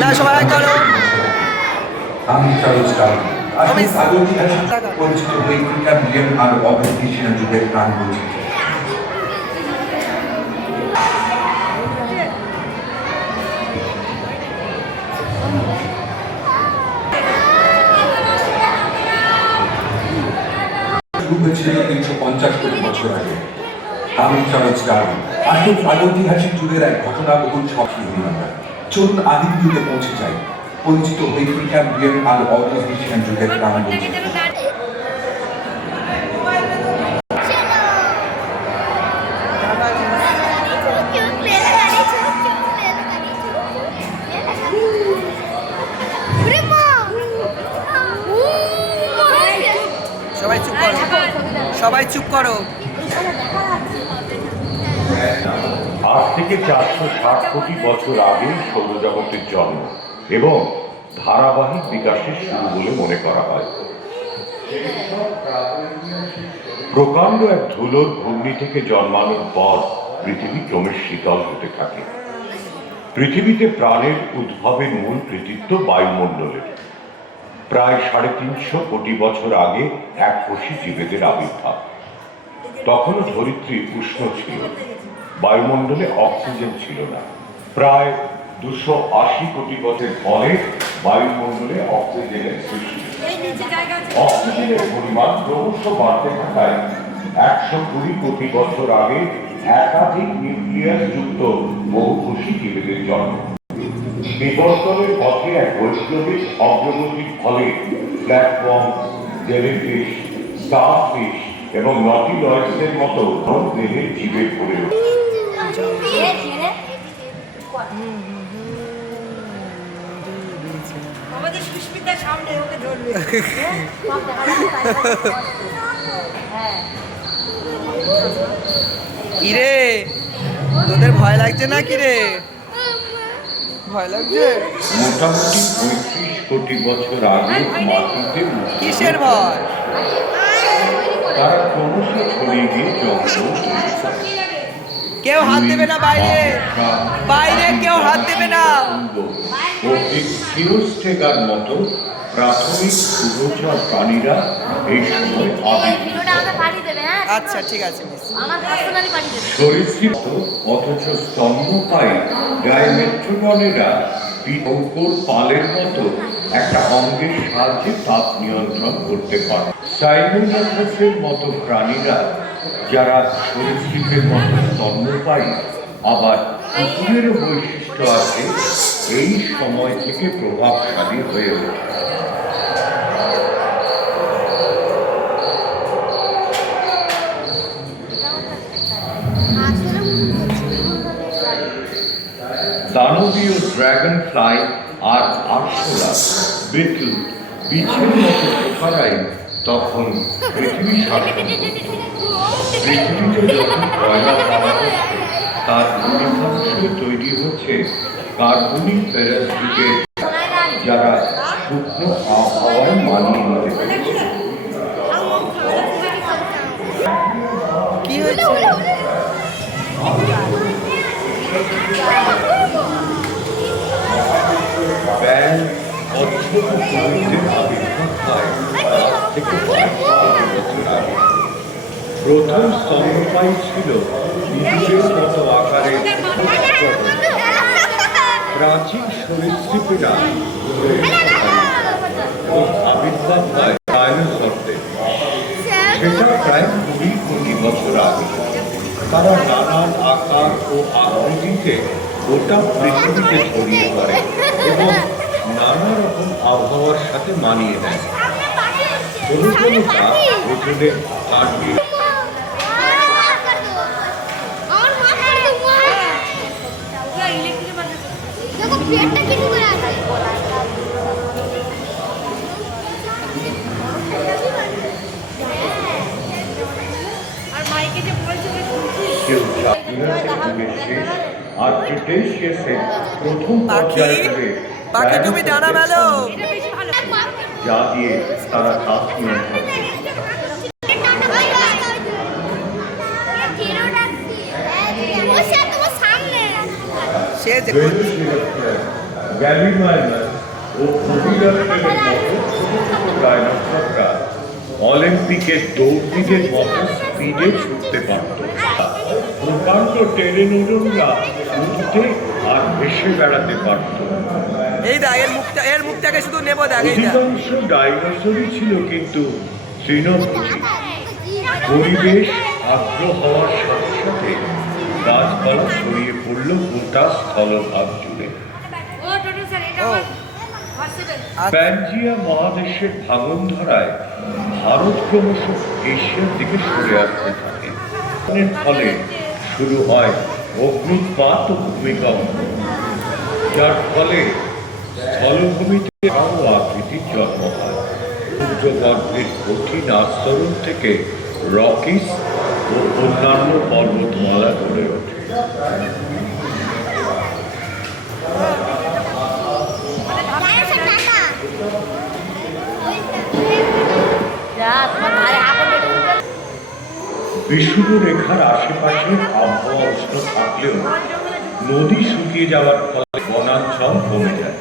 না সবাই করো। আমি চার্লস ডারউইন। আসুন প্রাগৈতিহাসিক পরিচিত উইকিপিডিয়া মিলিয়ন আর অবস্থিতিশীল যুগের প্রাণ বৈচিত্র্য। শুরু হয়েছিল 350 কোটি বছর আগে। আমি চার্লস ডারউইন। আসুন প্রাগৈতিহাসিক যুগের এক ঘটনাবহুল সবচেয়ে আমরা চলুন আদিম যুগে পৌঁছে যাই, পরিচিত উইকিপিডিয়া মিলিয়ন আর অবস্থিতিশীল যুগের প্রাণ বৈচিত্র্য। সবাই চুপ করো, সবাই চুপ করো। আজ থেকে 460 কোটি বছর আগে সৌরজগতের জন্ম এবং ধারাবাহিক বিকাশের শুরু বলে মনে করা হয়। প্রকাণ্ড এক ধুলোর ঘূর্ণি থেকে জন্মানোর পর পৃথিবী ক্রমে শীতল হতে থাকে। পৃথিবীতে প্রাণের উদ্ভবের মূল কৃতিত্ব বায়ুমণ্ডলের। প্রায় 350 কোটি বছর আগে এককোষী জীবেদের আবির্ভাব। তখনও ধরিত্রী উষ্ণ ছিল, বায়ুমণ্ডলে অক্সিজেন ছিল না। প্রায় 280 কোটি বছর পরে বায়ুমণ্ডলে অক্সিজেনের সৃষ্টি। অক্সিজেনের পরিমাণ ক্রমশ বাড়তে থাকায় 120 কোটি বছর আগে একাধিক নিউক্লিয়াস যুক্ত বহুকোষী জীবেদের জন্ম। বিবর্তনের পথে এক বৈপ্লবিক অগ্রগতির ফলে প্ল্যাটফর্ম, জেলিফিশ, স্টারফিশ এবং নটিলয়েডসের মতো দেহের জীবের গড়ে ওঠে। কিরে তোদের ভয় লাগছে না? কিরে ভয় লাগছে? মোটামুটি 35 কোটি বছর আগে মাটিতে কিসের ভয়? তারা ক্রমশ ছড়িয়ে গিয়ে জঙ্গল। কেউ হাত দেবে না, বাইরে বাইরে কেউ হাত দেবে না। ও এক্সিওস্টেগার মতো প্রাথমিক উভচর প্রাণীরা এই সময় আবির্ভূত। আচ্ছা ঠিক আছে। সরীসৃপ অথচ স্তন্যপায়ী ডাইমেট্রোডনেরা অঙ্কুর পালের মতো একটা অঙ্গের সাহায্যে তাপ নিয়ন্ত্রণ করতে পারে। সাইনোনাথাসের মতো প্রাণীরা যারা সরীসৃপের মতো স্তন্যপায়ী, আবার কুকুরেরও বৈশিষ্ট্য আছে, এই সময় থেকে প্রভাবশালী হয়ে ওঠে। দানবীয় ড্রাগন ফ্লাই আর আরশোলা, বিটল, বিছের মতো পোকারাই তখন পৃথিবী শাসন করত। পৃথিবীতে যখন কয়লা পাওয়া হচ্ছে, তার অধিকাংশই তৈরি হচ্ছে কার্বনিক ফেরাস যুগের, যারা শুকনো আবহাওয়ায় মানিয়ে নিতে পেরেছে। কি হয়েছে? ব্যাঙ অদ্ভুত প্রবৃত্তির আবির্ভাব হয় আজ থেকে 5 কোটি বছর আগে। প্রথম স্তন্যপায়ী ছিল ইঁদুরের মতো আকারের প্রাচীন সরীসৃপেরা আবির্ভাব হয় ডাইনোসরদের। সেটা প্রায় 20 কোটি বছর আগে। তারা নানান আকার ও আকৃতিতে গোটা পৃথিবীতে ছড়িয়ে পড়ে এবং নানা রকম আবহাওয়ার সাথে মানিয়ে নেয়। কোনো কোনোটা ওজনে কাটবে। কেউ শেষ আর ক্রিটেশিয়াসের প্রথম পর্যায় ধরে বাকি তুমি ডানা মেলো, যা দিয়ে তারা তাপ নিয়ন্ত্রণ করে। সে যে গ্যালি মাইনার ও ভূমিদর্শনের মতো ছোট ছোট ডাইনোসররা অলিম্পিকের দৌড়বিদের মতো স্পিডে ছুটতে পারত। প্রকাণ্ড টেরেনোডনরা উঠতে আর ভেসে বেড়াতে পারত। এই দা এর মুখটাকে শুধু নেবো দেখ এই দা। অধিকাংশ ডাইনোসরই ছিল কিন্তু তৃণভোজী। পরিবেশ আর্দ্র হওয়ার সাথে সাথে গাছপালা ছড়িয়ে পড়ল গোটা স্থলভাগ জুড়ে। প্যানজিয়া মহাদেশের ভাঙন ধরায় ভারত ক্রমশ এশিয়ার দিকে সরে আসতে থাকে। এর ফলে শুরু হয় অগ্নুৎপাত ও ভূমিকম্প, যার ফলে স্থলভূমিতে আরো আকৃতির জন্ম হয়। সমুদ্রগর্ভের কঠিন আস্তরণ থেকে রকিস ও অন্যান্য পর্বতমালা গড়ে ওঠে। বিষুব রেখার আশেপাশে আবহাওয়া উষ্ণ থাকলেও নদী শুকিয়ে যাওয়ার ফলে বনাঞ্চল কমে যায়।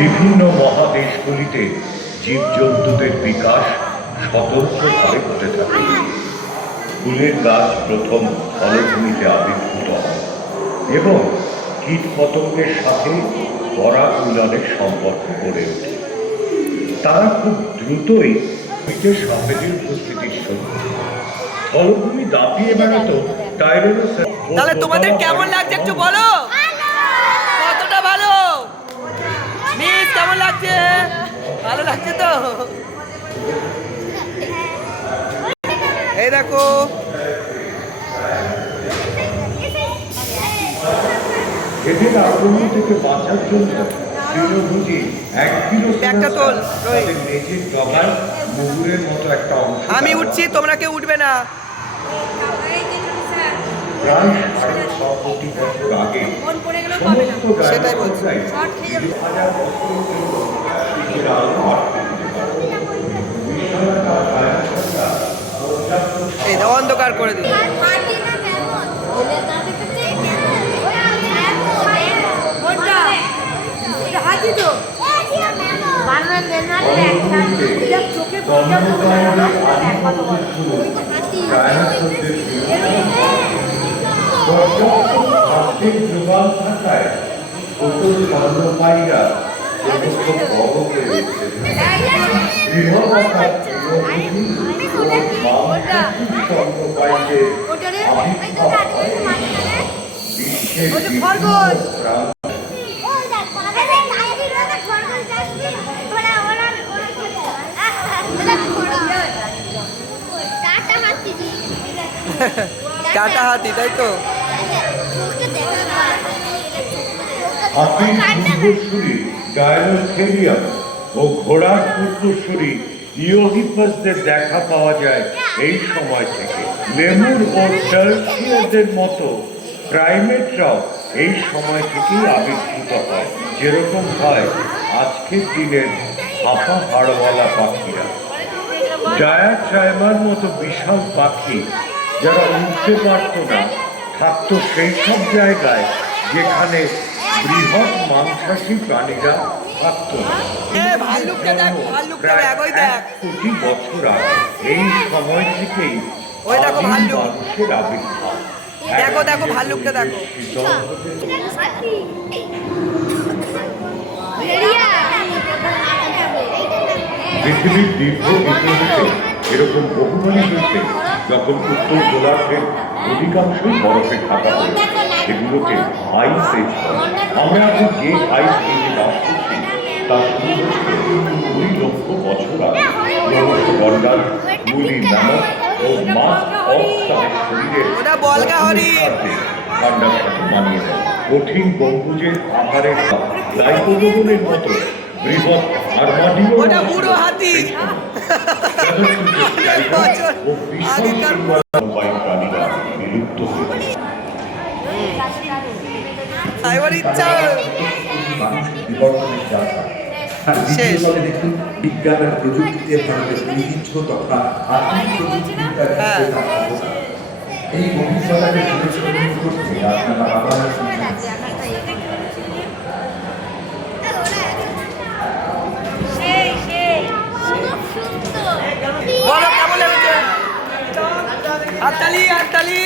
বিভিন্ন মহাদেশগুলিতে জীবজন্তুদের বিকাশ স্বতন্ত্রভাবে ঘটে থাকে। ফুলের গাছ প্রথম স্থলভূমিতে আবির্ভূত হয় এবং কীট পতঙ্গের সাথে পরাগমিলনের সম্পর্ক গড়ে ওঠে। তারা খুব দ্রুতই সাপেদের উপস্থিতির সঙ্গে স্থলভূমি দাপিয়ে বেড়াতো টাইরানোসর। তাহলে তোমাদের কেমন লাগছে একটু বলো, কতটা ভালো মিস, কেমন লাগছে? ভালো লাগছে তো? এই দেখো এদের আক্রমণ থেকে বাঁচার জন্য তৃণভোজী 1 কিলো তাদের লেজের ডগায় মুগুরের মতো একটা অংশ। আমি উঠছি, তোমরা কেউ উঠবে না। প্রায় 6.5 কোটি বছর আগে সমস্ত ডাইনোসররাই 2000 বছরের জন্য সূর্যের আলো আটকে দিতে পারত। বিশালাকার ডাইনোসররা এই দাও, অন্ধকার করে দিল। যোগান থাকায় ছোট স্তন্যপায়ীরা যথেষ্ট বড় হয়ে উঠছে। বৃহদাকার স্তন্যপায়ীদের আবির্ভাব হয় বিশ্বের বিভিন্ন প্রান্ত। টাটা হাতি, তাই তো? হাতির পূর্বসূরি ডায়নোথেরিয়াম ও ঘোড়ার পূর্বসূরি ইওহিপাসদের দেখা পাওয়া যায় এই সময় থেকে। লেমুর ও টার্সিয়াদের মতো প্রাইমেটরাও এই সময় থেকেই আবির্ভূত হয়, যেরকম হয় আজকের দিনের হাঁপা হাড়ওয়ালা পাখিরা। ডায়াট্রাইমার মতো বিশাল পাখি যারা উঠতে পারত না থাকতো সেই সব জায়গায় যেখানে বৃহৎ মাংসাশী প্রাণীরা থাকতো না। প্রায় 1 কোটি বছর আগে এই সময় থেকেই মানুষের আবির্ভাব। দেখো দেখো ভাল্লুকটা দেখো। পৃথিবীর দীর্ঘ ইতিহাসে এরকম বহুবারই হয়েছে যখন উত্তর গোলার্ধের অধিকাংশই বরফে ঢাকা হয়, সেগুলোকে আইস এজ বলে। আমরা এখন যে আইস এজে বাস করছি তা শুরু হচ্ছে 2 লক্ষ বছর আগে। ক্রমশ গন্ডার, মুলি, ম্যামথ ও মাছ তাদের শরীরের ঠান্ডার সাথে মানিয়ে দেয়। কঠিন গম্বুজের আহারের লাইকোডোনের মতো বৃহৎ আর্মাডিও বুড়ো হাতি ও বিশাল প্রাণীরা বিলুপ্ত এবার ইচ্ছা হলো। মানুষের বিবর্তনের যাত্রা। আর শেষ। দ্বিতীয়ভাবে দেখুন বিজ্ঞান আর প্রযুক্তিতে ভারতের ঐতিহ্য তথা আধুনিক প্রযুক্তিবিদ্যার ক্ষেত্রে থাকা অবদান। এই অভিজ্ঞতাকে বিবেচনা করতে আপনারা আবার শুনছেন বলো কেমন লেগেছে? হাততালি হাততালি